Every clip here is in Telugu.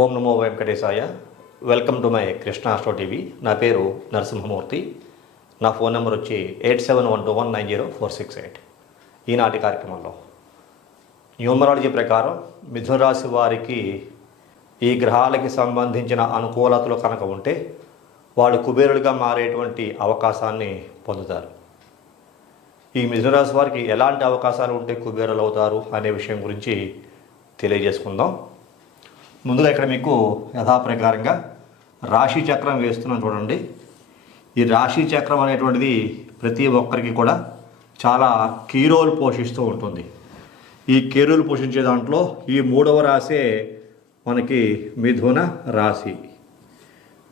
ఓం నమో వెంకటేశాయ. Welcome to my Krishna astro TV. నా పేరు నరసింహమూర్తి. నా ఫోన్ నెంబర్ వచ్చి 8712190468. ఈనాటి కార్యక్రమంలో న్యూమరాలజీ ప్రకారం మిథున రాశి వారికి ఈ గ్రహాలకి సంబంధించిన అనుకూలతలు కనుక ఉంటే వాళ్ళు కుబేరులుగా మారేటువంటి అవకాశాన్ని పొందుతారు. ఈ మిథున రాశి వారికి ఎలాంటి అవకాశాలు ఉంటే కుబేరులు అవుతారు అనే విషయం గురించి తెలియజేసుకుందాం. ముందుగా ఇక్కడ మీకు యథాప్రకారంగా రాశి చక్రం వేస్తున్నాం చూడండి. ఈ రాశి చక్రం అనేటువంటిది ప్రతి ఒక్కరికి కూడా చాలా కీ రోల్ పోషిస్తూ ఉంటుంది. ఈ కీ రోల్ పోషించే దాంట్లో ఈ మూడవ రాశే మనకి మిథున రాశి.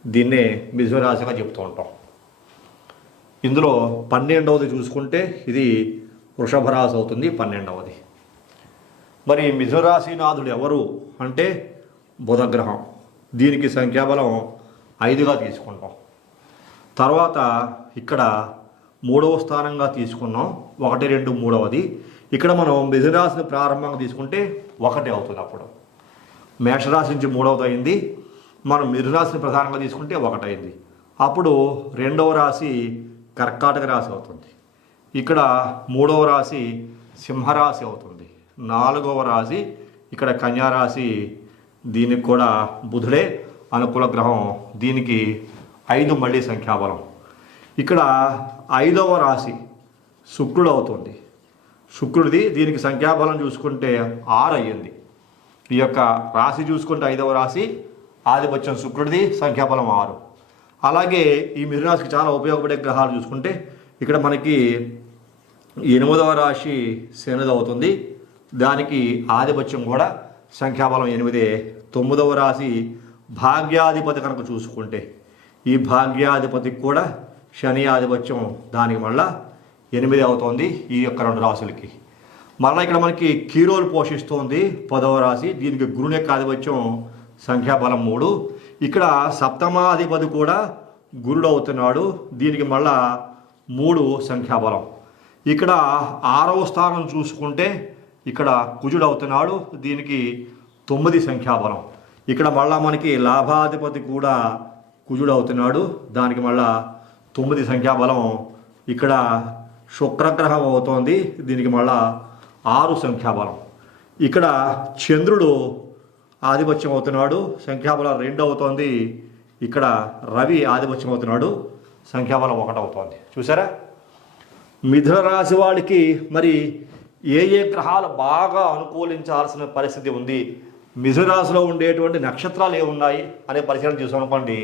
దీన్నే మిథున రాశిగా చెప్తూ ఉంటాం. ఇందులో 12వది చూసుకుంటే ఇది వృషభ రాశి అవుతుంది. 12వది. మరి మిథున రాశి నాథుడు ఎవరు అంటే బుధగ్రహం. దీనికి సంఖ్యాబలం 5గా తీసుకుంటాం. తర్వాత ఇక్కడ 3వ స్థానంగా తీసుకున్నాం. 1, 2, 3వది. ఇక్కడ మనం మిథున రాశిని ప్రారంభంగా తీసుకుంటే 1 అవుతుంది. అప్పుడు మేషరాశి నుంచి 3వది అయింది. మనం మిథున రాశిని ప్రధానంగా తీసుకుంటే 1 అయింది. అప్పుడు 2వ రాశి కర్కాటక రాశి అవుతుంది. ఇక్కడ 3వ రాశి సింహరాశి అవుతుంది. 4వ రాశి ఇక్కడ కన్యారాశి. దీనికి కూడా బుధుడే అనుకూల గ్రహం. దీనికి 5 మళ్ళీ సంఖ్యాబలం. ఇక్కడ 5వ రాశి శుక్రుడు అవుతుంది. శుక్రుడిది దీనికి సంఖ్యాబలం చూసుకుంటే 6 అయ్యింది. ఈ యొక్క రాశి చూసుకుంటే 5వ రాశి ఆధిపత్యం శుక్రుడిది, సంఖ్యాబలం 6. అలాగే ఈ మిథున రాశికి చాలా ఉపయోగపడే గ్రహాలు చూసుకుంటే ఇక్కడ మనకి 8వ రాశి శనిది అవుతుంది. దానికి ఆధిపత్యం కూడా సంఖ్యాబలం 8. 9వ రాశి భాగ్యాధిపతి కనుక చూసుకుంటే ఈ భాగ్యాధిపతికి కూడా శని ఆధిపత్యం, దానికి మళ్ళా 8 అవుతుంది. ఈ యొక్క 2 రాశులకి మళ్ళీ ఇక్కడ మనకి కీరోలు పోషిస్తుంది 10వ రాశి. దీనికి గురుని యొక్క ఆధిపత్యం సంఖ్యాబలం 3. ఇక్కడ సప్తమాధిపతి కూడా గురుడు అవుతున్నాడు. దీనికి మళ్ళా 3 సంఖ్యాబలం. ఇక్కడ 6వ స్థానం చూసుకుంటే ఇక్కడ కుజుడు అవుతున్నాడు. దీనికి 9 సంఖ్యాబలం. ఇక్కడ మళ్ళా మనకి లాభాధిపతి కూడా కుజుడు అవుతున్నాడు. దానికి మళ్ళా 9 సంఖ్యాబలం. ఇక్కడ శుక్రగ్రహం అవుతోంది. దీనికి మళ్ళా 6 సంఖ్యాబలం. ఇక్కడ చంద్రుడు ఆధిపత్యం అవుతున్నాడు. సంఖ్యాబలం 2 అవుతోంది. ఇక్కడ రవి ఆధిపత్యం అవుతున్నాడు. సంఖ్యాబలం 1 అవుతోంది. చూసారా మిథున రాశి వాళ్ళకి మరి ఏ గ్రహాలు బాగా అనుకూలించాల్సిన పరిస్థితి ఉంది, మిథున రాశిలో ఉండేటువంటి నక్షత్రాలు ఏమున్నాయి అనే పరిశీలన చూసామనుకోండి.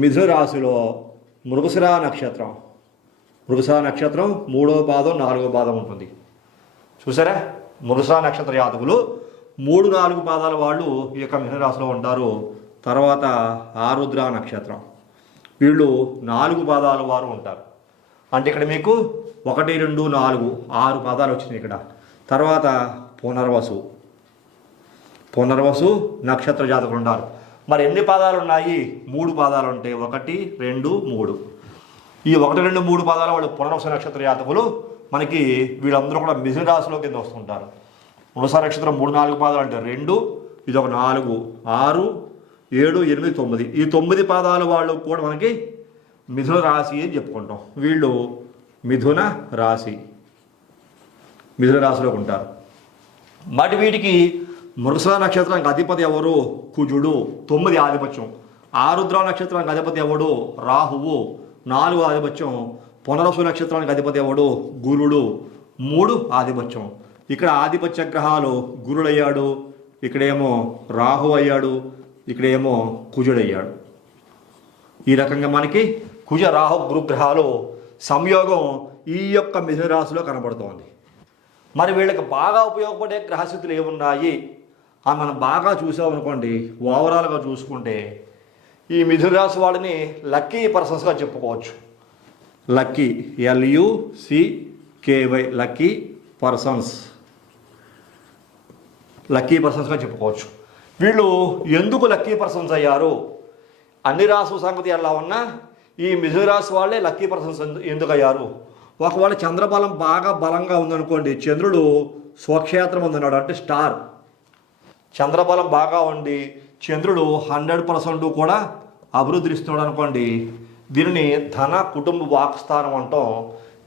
మిథున రాశిలో మృగశిర నక్షత్రం 3వ పాదం 4వ పాదం ఉంటుంది. చూసారా మృగశిర నక్షత్ర జాతకులు 3, 4 పాదాల వాళ్ళు ఈ యొక్క మిథున రాశిలో ఉంటారు. తర్వాత ఆరుద్ర నక్షత్రం వీళ్ళు 4 పాదాల వారు ఉంటారు. అంటే ఇక్కడ మీకు 1, 2, 4, 6 పాదాలు వచ్చినాయి ఇక్కడ. తర్వాత పునర్వసు నక్షత్ర జాతకులు ఉంటారు. మరి ఎన్ని పాదాలు ఉన్నాయి? 3 పాదాలు ఉంటాయి. 1, 2, 3. ఈ 1, 2, 3 పాదాల వాళ్ళు పునర్వసు నక్షత్ర జాతకులు. మనకి వీళ్ళందరూ కూడా మిథున రాశిలో కింద వస్తుంటారు. పునర్వసు నక్షత్రం 3, 4 పాదాలు అంటే 2, ఇది ఒక 4, 6, 7, 8, 9. ఈ 9 పాదాల వాళ్ళు కూడా మనకి మిథున రాశి అని చెప్పుకుంటాం. వీళ్ళు మిథున రాశిలో ఉంటారు. మరి వీటికి మృగశిర నక్షత్రానికి అధిపతి ఎవరు? కుజుడు, 9 ఆధిపత్యం. ఆరుద్ర నక్షత్రానికి అధిపతి ఎవడు? రాహువు, 4 ఆధిపత్యం. పునర్వసు నక్షత్రానికి అధిపతి ఎవడు? గురుడు, 3 ఆధిపత్యం. ఇక్కడ ఆధిపత్య గ్రహాలు గురుడు అయ్యాడు, ఇక్కడేమో రాహు అయ్యాడు, ఇక్కడేమో కుజుడు అయ్యాడు. ఈ రకంగా మనకి కుజ రాహు గురుగ్రహాలు సంయోగం ఈ యొక్క మిథున రాశిలో కనబడుతోంది. మరి వీళ్ళకి బాగా ఉపయోగపడే గ్రహస్థితులు ఏమున్నాయి అని మనం బాగా చూసామనుకోండి. ఓవరాల్గా చూసుకుంటే ఈ మిథున రాశి వాళ్ళని లక్కీ పర్సన్స్గా చెప్పుకోవచ్చు. లక్కీ LUCKY లక్కీ పర్సన్స్గా చెప్పుకోవచ్చు. వీళ్ళు ఎందుకు లక్కీ పర్సన్స్ అయ్యారు? అన్ని రాశుల సంగతి ఎలా ఉన్నా ఈ మిథున రాశి వాళ్ళే లక్కీ పర్సన్స్ ఎందుకు అయ్యారు? ఒకవేళ చంద్రబలం బాగా బలంగా ఉందనుకోండి, చంద్రుడు స్వక్షేత్రం ఉందన్నాడు అంటే స్టార్, చంద్రబలం బాగా ఉండి చంద్రుడు 100% కూడా అభివృద్ధి ఇస్తున్నాడు అనుకోండి, దీనిని ధన కుటుంబ వాక్స్థానం అంటాం.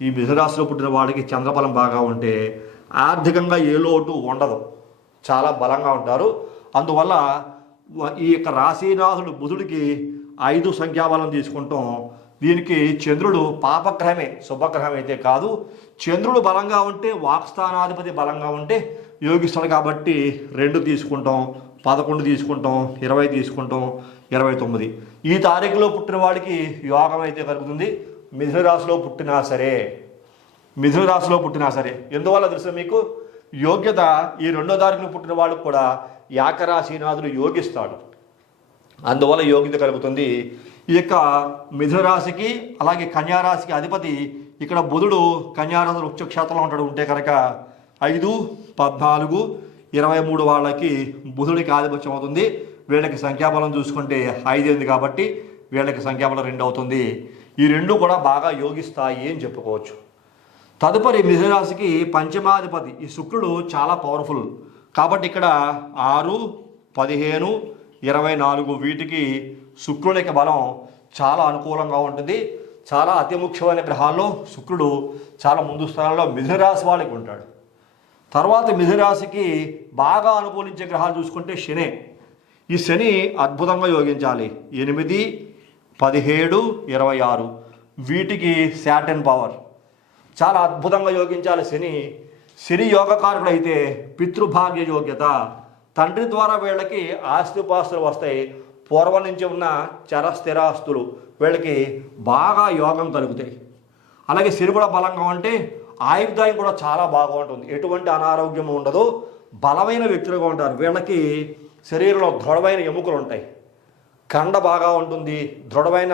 ఈ మిథునరాశిలో పుట్టిన వాడికి చంద్రబలం బాగా ఉంటే ఆర్థికంగా ఏ లోటు ఉండదు, చాలా బలంగా ఉంటారు. అందువల్ల ఈ యొక్క రాశీనాథుడు బుధుడికి 5 సంఖ్యాబలం తీసుకుంటాం. దీనికి చంద్రుడు పాపగ్రహమే, శుభగ్రహం అయితే కాదు. చంద్రుడు బలంగా ఉంటే వాక్స్థానాధిపతి బలంగా ఉంటే యోగిస్తాడు కాబట్టి 2 తీసుకుంటాం, 11 తీసుకుంటాం, 20 తీసుకుంటాం, 29. ఈ తారీఖులో పుట్టిన వాడికి యోగం అయితే కలుగుతుంది. మిథున రాశిలో పుట్టినా సరే ఎందువల్ల తెలుసా మీకు? యోగ్యత ఈ 2వ తారీఖున పుట్టిన వాళ్ళకు కూడా ఏకరాశీనాథుడు యోగిస్తాడు, అందువల్ల యోగ్యత కలుగుతుంది. ఈ యొక్క మిథున రాశికి అలాగే కన్యారాశికి అధిపతి ఇక్కడ బుధుడు కన్యారాశి వృక్షక్షేత్రంలో ఉంటాడు. ఉంటే కనుక 5, 14, 23 వాళ్ళకి బుధుడికి ఆధిపత్యం అవుతుంది. వీళ్ళకి సంఖ్యాబలం చూసుకుంటే 5 కాబట్టి వీళ్ళకి సంఖ్యాబలం 2 అవుతుంది. ఈ 2 కూడా బాగా యోగిస్తాయి అని చెప్పుకోవచ్చు. తదుపరి మిథున రాశికి పంచమాధిపతి ఈ శుక్రుడు చాలా పవర్ఫుల్ కాబట్టి ఇక్కడ 6, 15, 24 వీటికి శుక్రుని యొక్క బలం చాలా అనుకూలంగా ఉంటుంది. చాలా అతి ముఖ్యమైన గ్రహాల్లో శుక్రుడు చాలా ముందు స్థానంలో మిథున రాశి వాళ్ళకి ఉంటాడు. తర్వాత మిథున రాశికి బాగా అనుకూలించే గ్రహాలు చూసుకుంటే శని. ఈ శని అద్భుతంగా యోగించాలి. 8, 17, 26 వీటికి శాటర్న్ పవర్ చాలా అద్భుతంగా యోగించాలి. శని యోగకారకుడు అయితే పితృభాగ్య యోగ్యత, తండ్రి ద్వారా వీళ్ళకి ఆస్తిపాస్తులు వస్తాయి. పూర్వం నుంచి ఉన్న స్థిరాస్తులు వీళ్ళకి బాగా యోగం కలుగుతాయి. అలాగే శని కూడా బలంగా ఉంటే ఆయుర్దాయం కూడా చాలా బాగా ఉంటుంది, ఎటువంటి అనారోగ్యం ఉండదు, బలమైన వ్యక్తులుగా ఉంటారు. వీళ్ళకి శరీరంలో దృఢమైన ఎముకలు ఉంటాయి, కండ బాగా ఉంటుంది, దృఢమైన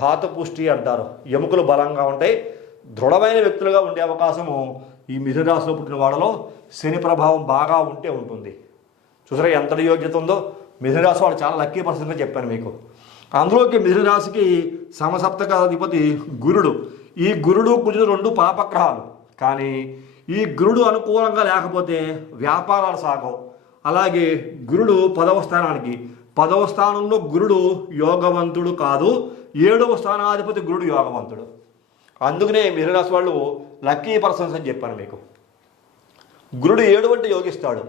ధాతు పుష్టి అంటారు, ఎముకలు బలంగా ఉంటాయి. దృఢమైన వ్యక్తులుగా ఉండే అవకాశము ఈ మిథున రాశిలో పుట్టిన వాళ్ళలో శని ప్రభావం బాగా ఉంటే ఉంటుంది. చూసారా ఎంతటి యోగ్యత ఉందో. మిథున రాశి వాళ్ళు చాలా లక్కీ పర్సన్గా చెప్పాను మీకు. అందులోకి మిథున రాశికి సమసప్తకాధిపతి గురుడు. ఈ గురుడు కుజుడు 2 పాపగ్రహాలు, కానీ ఈ గురుడు అనుకూలంగా లేకపోతే వ్యాపారాలు సాగవు. అలాగే గురుడు 10వ స్థానానికి, 10వ స్థానంలో గురుడు యోగవంతుడు కాదు, 7వ స్థానాధిపతి గురుడు యోగవంతుడు. అందుకనే మిథున రాశి వాళ్ళు లక్కీ పర్సన్స్ అని చెప్పాను మీకు. గురుడు 7 అంటే యోగిస్తాడు.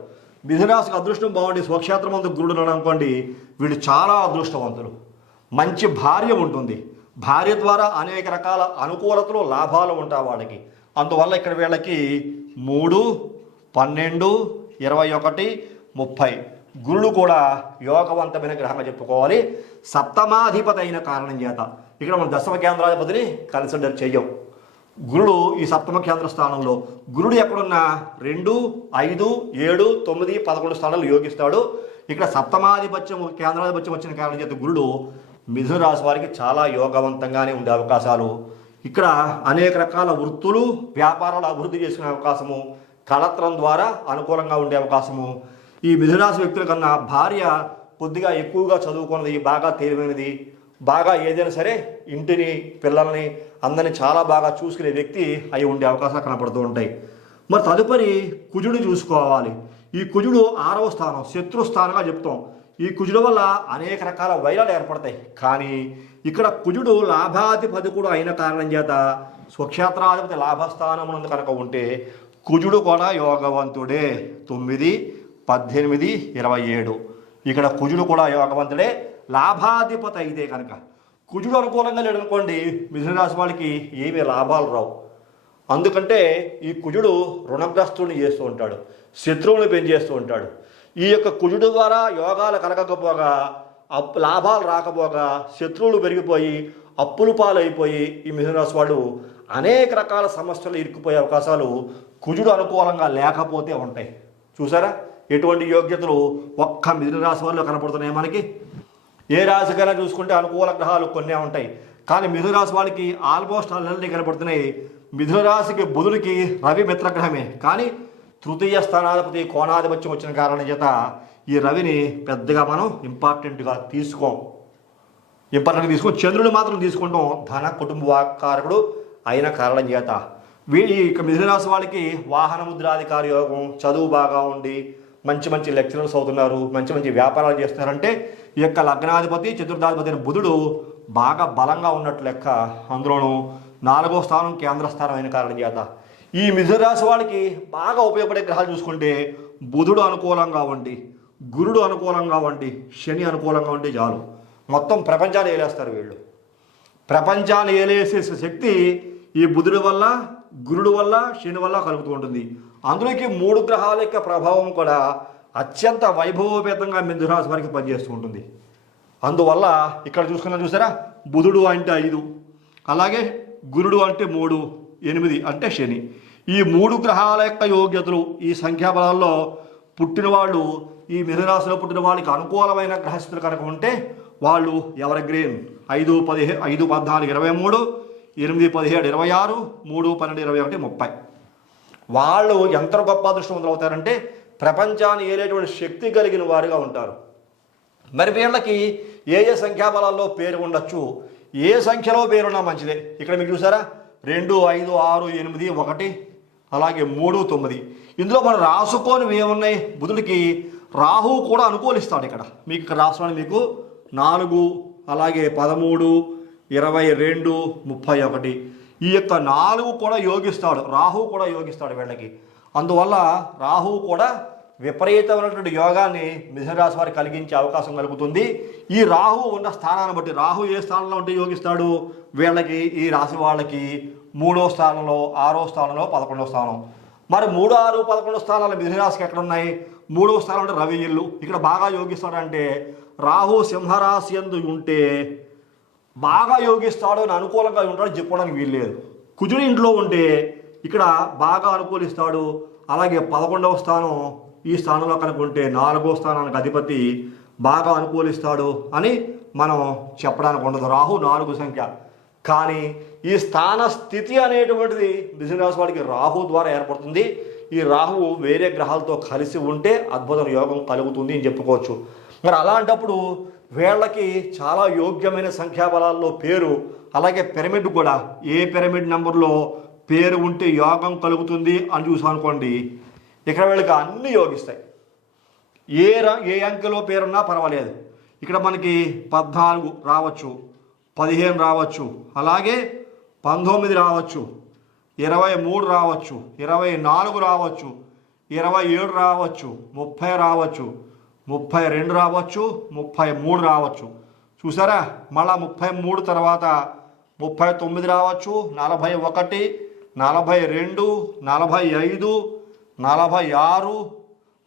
మిథున రాశికి అదృష్టం బాగుండి స్వక్షేత్రం ముందు గురుడు అనుకోండి, వీళ్ళు చాలా అదృష్టవంతులు. మంచి భార్య ఉంటుంది, భార్య ద్వారా అనేక రకాల అనుకూలతలు లాభాలు ఉంటాయి వాళ్ళకి. అందువల్ల ఇక్కడ వీళ్ళకి 3, 12, 21, 30 గురుడు కూడా యోగవంతమైన గ్రహంగా చెప్పుకోవాలి. సప్తమాధిపతి అయిన కారణం చేత ఇక్కడ మనం దశమ కేంద్రాధిపతిని కన్సిడర్ చెయ్యం. గురుడు ఈ సప్తమ కేంద్ర స్థానంలో, గురుడు ఎక్కడున్నా 2, 5, 7, 9, 11 స్థానాలు యోగిస్తాడు. ఇక్కడ సప్తమాధిపత్యం కేంద్రాధిపత్యం వచ్చిన కారణం చేత గురుడు మిథున రాశి వారికి చాలా యోగవంతంగానే ఉండే అవకాశాలు. ఇక్కడ అనేక రకాల వృత్తులు వ్యాపారాలు అభివృద్ధి చేసుకునే అవకాశము, కళత్రం ద్వారా అనుకూలంగా ఉండే అవకాశము. ఈ మిథున రాశి వ్యక్తుల కన్నా భార్య కొద్దిగా ఎక్కువగా చదువుకున్నది, బాగా తెలివైనది, బాగా ఏదైనా సరే ఇంటిని పిల్లల్ని అందరినీ చాలా బాగా చూసుకునే వ్యక్తి అయి ఉండే అవకాశాలు కనపడుతూ ఉంటాయి. మరి తదుపరి కుజుడు చూసుకోవాలి. ఈ కుజుడు 6వ స్థానం, శత్రుస్థానంగా చెప్తాం. ఈ కుజుడు వల్ల అనేక రకాల వైరాలు ఏర్పడతాయి. కానీ ఇక్కడ కుజుడు లాభాధిపతి కూడా అయిన కారణం చేత స్వక్షేత్రాధిపతి లాభస్థానం నందు కనుక ఉంటే కుజుడు కూడా యోగవంతుడే. 9, 18, 27 ఇక్కడ కుజుడు కూడా యోగవంతుడే. లాభాధిపతి అయితే కనుక కుజుడు అనుకూలంగా లేడనుకోండి, మిథున రాశి వాళ్ళకి ఏమీ లాభాలు రావు. అందుకంటే ఈ కుజుడు రుణగ్రస్తుని చేస్తూ ఉంటాడు, శత్రువుని పెంచేస్తూ ఉంటాడు. ఈ యొక్క కుజుడు ద్వారా యోగాలు కలగకపోగా, లాభాలు రాకపోగా, శత్రువులు పెరిగిపోయి అప్పులు పాలైపోయి ఈ మిథున రాశి వాళ్ళు అనేక రకాల సమస్యలు ఇరుక్కుపోయే అవకాశాలు కుజుడు అనుకూలంగా లేకపోతే ఉంటాయి. చూసారా ఎటువంటి యోగ్యతలు ఒక్క మిథున రాశి వాళ్ళు కనపడుతున్నాయి మనకి. ఏ రాశికైనా చూసుకుంటే అనుకూల గ్రహాలు కొన్నే ఉంటాయి, కానీ మిథున రాశి వాళ్ళకి ఆల్మోస్ట్ అన్నీ కనపడుతున్నాయి. మిథున రాశికి బుధుడికి రవి మిత్రగ్రహమే, కానీ తృతీయ స్థానాధిపతి కోణాధిపత్యం వచ్చిన కారణం చేత ఈ రవిని పెద్దగా మనం ఇంపార్టెంట్గా తీసుకోం. చంద్రుడు మాత్రం తీసుకుంటాం, ధన కుటుంబకారకుడు అయిన కారణం చేత. ఈ మిథున రాశి వాళ్ళకి వాహన ముద్రాధికారి యోగం, చదువు బాగా ఉండి మంచి మంచి లెక్చరర్స్ అవుతున్నారు, మంచి మంచి వ్యాపారాలు చేస్తున్నారంటే ఈ యొక్క లగ్నాధిపతి చతుర్థాధిపతి అయిన బుధుడు బాగా బలంగా ఉన్నట్టు లెక్క. అందులోనూ 4వ స్థానం కేంద్ర స్థానం అయిన కారణం చేత ఈ మిథున రాశి వాళ్ళకి బాగా ఉపయోగపడే గ్రహాలు చూసుకుంటే బుధుడు అనుకూలంగా ఉండి, గురుడు అనుకూలంగా ఉండి, శని అనుకూలంగా ఉండి చాలు మొత్తం ప్రపంచాన్ని ఏలేస్తారు వీళ్ళు. ప్రపంచాన్ని ఏలేసే శక్తి ఈ బుధుడి వల్ల, గురుడు వల్ల, శని వల్ల కలుగుతూ ఉంటుంది. అందులోకి 3 గ్రహాల యొక్క ప్రభావం కూడా అత్యంత వైభవోపేతంగా మిథున రాశి వారికి పనిచేస్తూ ఉంటుంది. అందువల్ల ఇక్కడ చూసారా, బుధుడు అంటే 5, అలాగే గురుడు అంటే 3, 8 అంటే శని. ఈ 3 గ్రహాల యొక్క యోగ్యతలు ఈ సంఖ్యాబలాల్లో పుట్టిన వాళ్ళు, ఈ మిథున రాశిలో పుట్టిన వాళ్ళకి అనుకూలమైన గ్రహస్థితులు కనుక ఉంటే వాళ్ళు ఎవరి గ్రీన్ 5, 14, 23, 8, 17, 26, 3, 12, 21, 30 వాళ్ళు ఎంత గొప్ప అదృష్టవంతులు అవుతారంటే ప్రపంచాన్ని ఏలేటువంటి శక్తి కలిగిన వారుగా ఉంటారు. మరి వీళ్ళకి ఏ ఏ సంఖ్యాబలాల్లో పేరు ఉండొచ్చు, ఏ సంఖ్యలో పేరున్నా మంచిదే. ఇక్కడ మీకు చూసారా 2, 5, 6, 8, 1, అలాగే 3, 9. ఇందులో మనం రాసుకోనివి ఏమున్నాయి, బుధుడికి రాహువు కూడా అనుకూలిస్తాడు. ఇక్కడ మీకు ఇక్కడ రాసుకోవడానికి మీకు 4, అలాగే 13, 22, 31 ఈ యొక్క 4 కూడా యోగిస్తాడు, రాహువు కూడా యోగిస్తాడు వీళ్ళకి. అందువల్ల రాహువు కూడా విపరీతమైనటువంటి యోగాన్ని మిథున రాశి వారికి కలిగించే అవకాశం కలుగుతుంది. ఈ రాహువు ఉన్న స్థానాన్ని బట్టి, రాహు ఏ స్థానంలో ఉంటే యోగిస్తాడు వీళ్ళకి, ఈ రాశి వాళ్ళకి 3వ స్థానంలో, 6వ స్థానంలో, 11వ స్థానం. మరి 3, 6, 11 స్థానాలు మిథున రాశికి ఎక్కడ ఉన్నాయి? 3వ స్థానం అంటే రవి ఇల్లు, ఇక్కడ బాగా యోగిస్తాడంటే రాహు సింహరాశి యందు ఉంటే బాగా యోగిస్తాడు అని అనుకూలంగా ఉంటాడు చెప్పుకోవడానికి వీల్లేదు. కుజుడి ఇంట్లో ఉంటే ఇక్కడ బాగా అనుకూలిస్తాడు. అలాగే 11వ స్థానం ఈ స్థానంలో కనుక ఉంటే 4వ స్థానానికి అధిపతి బాగా అనుకూలిస్తాడు అని మనం చెప్పడానికి ఉండదు. రాహు 4 సంఖ్య. కానీ ఈ స్థాన స్థితి అనేటువంటిది మిథున రాశి వాడికి రాహు ద్వారా ఏర్పడుతుంది. ఈ రాహువు వేరే గ్రహాలతో కలిసి ఉంటే అద్భుత యోగం కలుగుతుంది అని చెప్పుకోవచ్చు. మరి అలాంటప్పుడు వీళ్ళకి చాలా యోగ్యమైన సంఖ్యాబలాల్లో పేరు, అలాగే పిరమిడ్ కూడా ఏ పిరమిడ్ నెంబర్లో పేరు ఉంటే యోగం కలుగుతుంది అని చూసానుకోండి, ఇక్కడ వీళ్ళకి అన్నీ యోగిస్తాయి. ఏ అంకెలో పేరున్నా పర్వాలేదు. ఇక్కడ మనకి 14 రావచ్చు, 15 రావచ్చు, అలాగే 19 రావచ్చు, 23 రావచ్చు, 24 రావచ్చు, 27 రావచ్చు, 30 రావచ్చు, 32 రావచ్చు, 33 రావచ్చు. చూసారా, మళ్ళా 33 తర్వాత 39 రావచ్చు, 41, 42, 45, 46,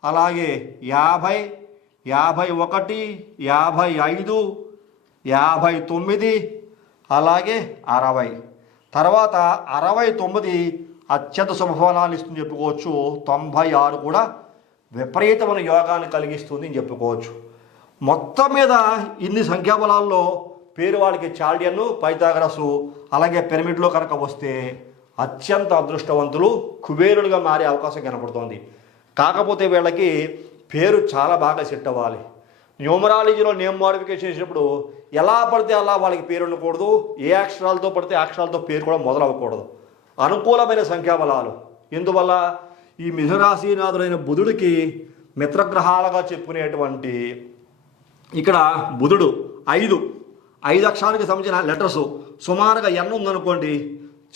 అలాగే 50, 51, 55, 59, అలాగే 60. తర్వాత 69 అత్యంత శుభఫలాన్ని ఇస్తుంది చెప్పుకోవచ్చు. 96 కూడా విపరీతమైన యోగాన్ని కలిగిస్తుంది అని చెప్పుకోవచ్చు. మొత్తం మీద ఇన్ని సంఖ్యాబలాల్లో పేరు వాళ్ళకి చాల్డియన్, పైథాగరసు, అలాగే పిరమిడ్లో కనుక వస్తే అత్యంత అదృష్టవంతులు, కుబేరులుగా మారే అవకాశం కనపడుతోంది. కాకపోతే వీళ్ళకి పేరు చాలా బాగా సెట్ అవ్వాలి. న్యూమరాలజీలో నేమ్ మోడిఫికేషన్ చేసినప్పుడు ఎలా పడితే అలా వాళ్ళకి పేరు ఉండకూడదు, ఏ అక్షరాలతో పడితే అక్షరాలతో పేరు కూడా మొదలవ్వకూడదు. అనుకూలమైన సంఖ్యాబలాలు. ఇందువల్ల ఈ మిథునరాశినాథుడైన బుధుడికి మిత్రగ్రహాలుగా చెప్పుకునేటువంటి ఇక్కడ బుధుడు 5 అక్షరానికి సంబంధించిన లెటర్స్ సుమారుగా ఎన్ ఉందనుకోండి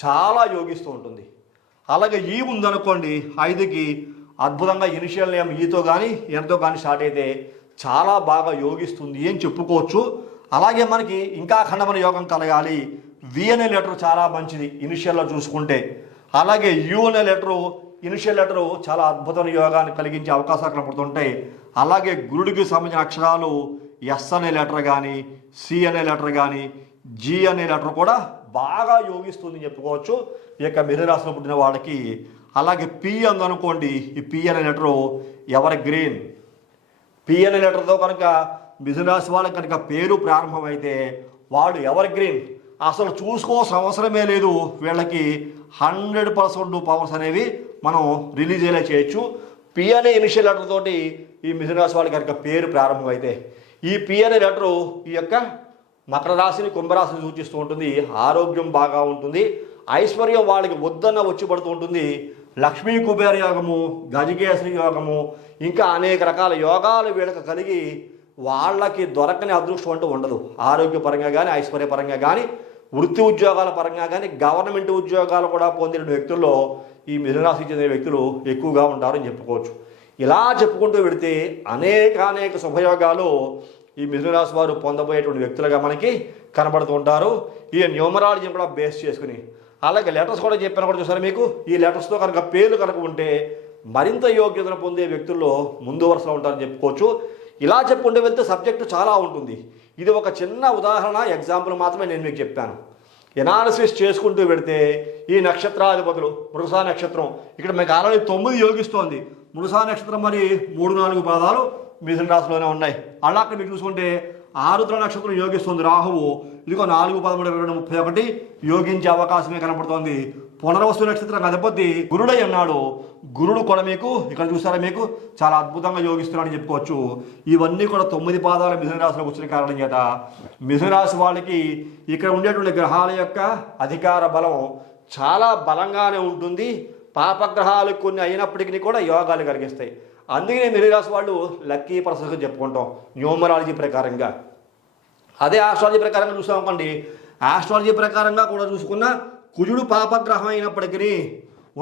చాలా యోగిస్తూ ఉంటుంది. అలాగే ఈ ఉందనుకోండి 5కి అద్భుతంగా ఇనిషియల్ నేమ్ ఈతో కానీ ఎంతో కానీ స్టార్ట్ అయితే చాలా బాగా యోగిస్తుంది అని చెప్పుకోవచ్చు. అలాగే మనకి ఇంకా అఖండమైన యోగం కలగాలి, వి అనే లెటర్ చాలా మంచిది ఇనిషియల్లో చూసుకుంటే. అలాగే యు అనే లెటరు, ఇనిషియల్ లెటరు చాలా అద్భుతమైన యోగాన్ని కలిగించే అవకాశాలు కనపడుతుంటాయి. అలాగే గురుడికి సంబంధించిన అక్షరాలు ఎస్ అనే లెటర్ కానీ, సి అనే లెటర్ కానీ, జి అనే లెటర్ కూడా బాగా యోగిస్తుంది చెప్పుకోవచ్చు ఈ యొక్క మిథున రాశిలో పుట్టిన వాళ్ళకి. అలాగే పి అందనుకోండి, ఈ పి అనే లెటరు ఎవరి గ్రీన్. పి అనే లెటర్తో కనుక మిథున రాశి వాళ్ళకి కనుక పేరు ప్రారంభమైతే వాడు ఎవరి గ్రీన్, అసలు చూసుకోవాల్సిన అవసరమే లేదు. వీళ్ళకి 100% పవర్స్ అనేవి మనం రిలీజ్ అయ్యేలా చేయొచ్చు. పి అనే ఇనిషియల్ లెటర్ తోటి ఈ మిథున రాశి వాళ్ళకి కనుక పేరు ప్రారంభమైతే, ఈ పి అనే లెటరు ఈ యొక్క మకర రాశిని, కుంభరాశిని సూచిస్తూ ఉంటుంది. ఆరోగ్యం బాగా ఉంటుంది, ఐశ్వర్యం వాళ్ళకి వద్దన్న వచ్చి పడుతూ ఉంటుంది. లక్ష్మీ కుబేర యోగము, గజకేసరి యోగము, ఇంకా అనేక రకాల యోగాలు వీళ్ళకి కలిగి వాళ్ళకి దొరకని అదృష్టం అంటూ ఉండదు. ఆరోగ్యపరంగా కానీ, ఐశ్వర్యపరంగా కానీ, వృత్తి ఉద్యోగాల పరంగా కానీ, గవర్నమెంట్ ఉద్యోగాలు కూడా పొందిన వ్యక్తుల్లో ఈ మిథున రాశికి చెందిన వ్యక్తులు ఎక్కువగా ఉంటారని చెప్పుకోవచ్చు. ఇలా చెప్పుకుంటూ పెడితే అనేక శుభయోగాలు ఈ మిథున రాశి వారు పొందబోయేటువంటి వ్యక్తులుగా మనకి కనబడుతూ ఉంటారు. ఈ న్యూమరాలజీని కూడా బేస్ చేసుకుని, అలాగే లెటర్స్ కూడా చెప్పాను కూడా చూసారు మీకు. ఈ లెటర్స్తో కనుక పేర్లు కనుక ఉంటే మరింత యోగ్యతను పొందే వ్యక్తుల్లో ముందు వరుసలో ఉంటారని చెప్పుకోవచ్చు. ఇలా చెప్పుకుంటూ వెళ్తే సబ్జెక్టు చాలా ఉంటుంది. ఇది ఒక చిన్న ఉదాహరణ, ఎగ్జాంపుల్ మాత్రమే నేను మీకు చెప్పాను. ఎనాలిసిస్ చేసుకుంటూ పెడితే ఈ నక్షత్రాధిపతులు, మృగశిర నక్షత్రం ఇక్కడ మీకు ఆల్రెడీ 9 యోగిస్తోంది. మృగశిర నక్షత్రం మరి 3-4 పాదాలు మిథున రాశిలోనే ఉన్నాయి. అలాగే మీకు చూసుకుంటే ఆరుద్ర నక్షత్రం యోగిస్తుంది రాహువు. ఇదిగో 4, 13, 22, 31 యోగించే అవకాశమే కనపడుతోంది. పునర్వసు నక్షత్రం అధిపతి గురుడై ఉన్నాడు. గురుడు కూడా మీకు ఇక్కడ చూసారా మీకు చాలా అద్భుతంగా యోగిస్తున్నాడని చెప్పుకోవచ్చు. ఇవన్నీ కూడా 9 పాదాల మిథున రాశిలో వచ్చిన కారణం చేత మిథున రాశి వాళ్ళకి ఇక్కడ ఉండేటువంటి గ్రహాల యొక్క అధికార బలం చాలా బలంగానే ఉంటుంది. పాపగ్రహాలు కొన్ని అయినప్పటికీ కూడా యోగాలు కలిగిస్తాయి. అందుకనే మిథున రాశి వాళ్ళు లక్కీ పర్సన్గా చెప్పుకుంటాం న్యూమరాలజీ ప్రకారంగా. అదే ఆస్ట్రాలజీ ప్రకారంగా చూసామనుకోండి, ఆస్ట్రాలజీ ప్రకారంగా కూడా చూసుకున్న కుజుడు పాపగ్రహం అయినప్పటికీ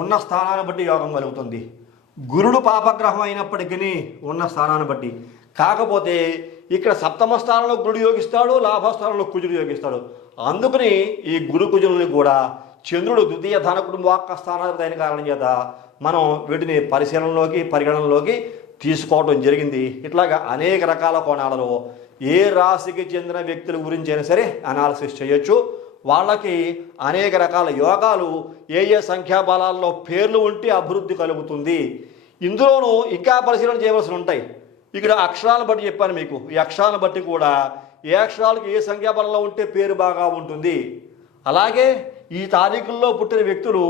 ఉన్న స్థానాన్ని బట్టి యోగం కలుగుతుంది. గురుడు పాపగ్రహం అయినప్పటికీ ఉన్న స్థానాన్ని బట్టి. కాకపోతే ఇక్కడ సప్తమ స్థానంలో గురుడు యోగిస్తాడు, లాభస్థానంలో కుజుడు యోగిస్తాడు. అందుకని ఈ గురు కుజులని కూడా చంద్రుడు ద్వితీయ ధన కుటుంబాక స్థానాధిపతి అయిన కారణం చేత మనం వీటిని పరిగణనలోకి తీసుకోవడం జరిగింది. ఇట్లాగా అనేక రకాల కోణాలలో ఏ రాశికి చెందిన వ్యక్తుల గురించి అయినా సరే అనాలిసిస్ చేయొచ్చు. వాళ్ళకి అనేక రకాల యోగాలు ఏ సంఖ్యాబలాల్లో పేర్లు ఉంటే అభివృద్ధి కలుగుతుంది. ఇందులోనూ ఇంకా పరిశీలన చేయవలసి ఉంటాయి. ఇక్కడ అక్షరాలను బట్టి చెప్పాను మీకు. ఈ అక్షరాలను బట్టి కూడా ఏ అక్షరాలకు ఏ సంఖ్యాబలంలో ఉంటే పేరు బాగా ఉంటుంది. అలాగే ఈ తారీఖుల్లో పుట్టిన వ్యక్తులు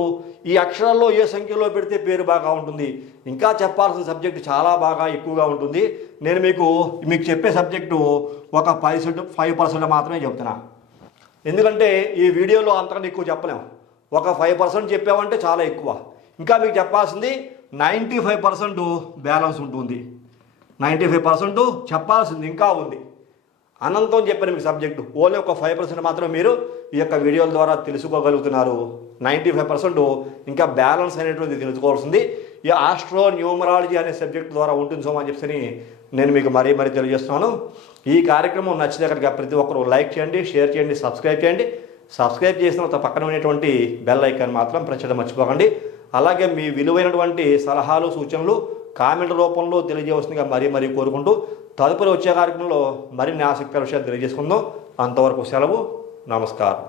ఈ అక్షరాల్లో ఏ సంఖ్యలో పెడితే పేరు బాగా ఉంటుంది. ఇంకా చెప్పాల్సిన సబ్జెక్టు చాలా బాగా ఎక్కువగా ఉంటుంది. నేను మీకు చెప్పే సబ్జెక్టు ఒక 5% మాత్రమే చెప్తున్నా. ఎందుకంటే ఈ వీడియోలో అంతకన్నా ఎక్కువ చెప్పలేము. ఒక 5% చెప్పామంటే చాలా ఎక్కువ. ఇంకా మీకు చెప్పాల్సింది 95% బ్యాలెన్స్ ఉంటుంది. 95% చెప్పాల్సింది ఇంకా ఉంది. అనంతం చెప్పాను మీకు సబ్జెక్టు. ఓన్లీ ఒక 5% మాత్రం మీరు ఈ యొక్క వీడియోల ద్వారా తెలుసుకోగలుగుతున్నారు. 95% ఇంకా బ్యాలెన్స్ అనేటువంటిది తెలుసుకోవాల్సింది ఈ ఆస్ట్రో న్యూమరాలజీ అనే సబ్జెక్ట్ ద్వారా ఉంటుంది సోమని చెప్పని నేను మీకు మరీ తెలియజేస్తున్నాను. ఈ కార్యక్రమం నచ్చితే కనుక ప్రతి ఒక్కరు లైక్ చేయండి, షేర్ చేయండి, సబ్స్క్రైబ్ చేయండి. సబ్స్క్రైబ్ చేసిన తర్వాత పక్కన ఉన్నటువంటి బెల్ ఐకాన్ మాత్రం ప్రెస్ చేయడం మర్చిపోకండి. అలాగే మీ విలువైనటువంటి సలహాలు, సూచనలు కామెంట్ రూపంలో తెలియజేయవలసిందిగా మరీ కోరుకుంటూ తదుపరి వచ్చే కార్యక్రమంలో మరిన్ని ఆసక్తికర విషయాలు తెలియజేసుకుందాం. అంతవరకు సెలవు. నమస్కారం.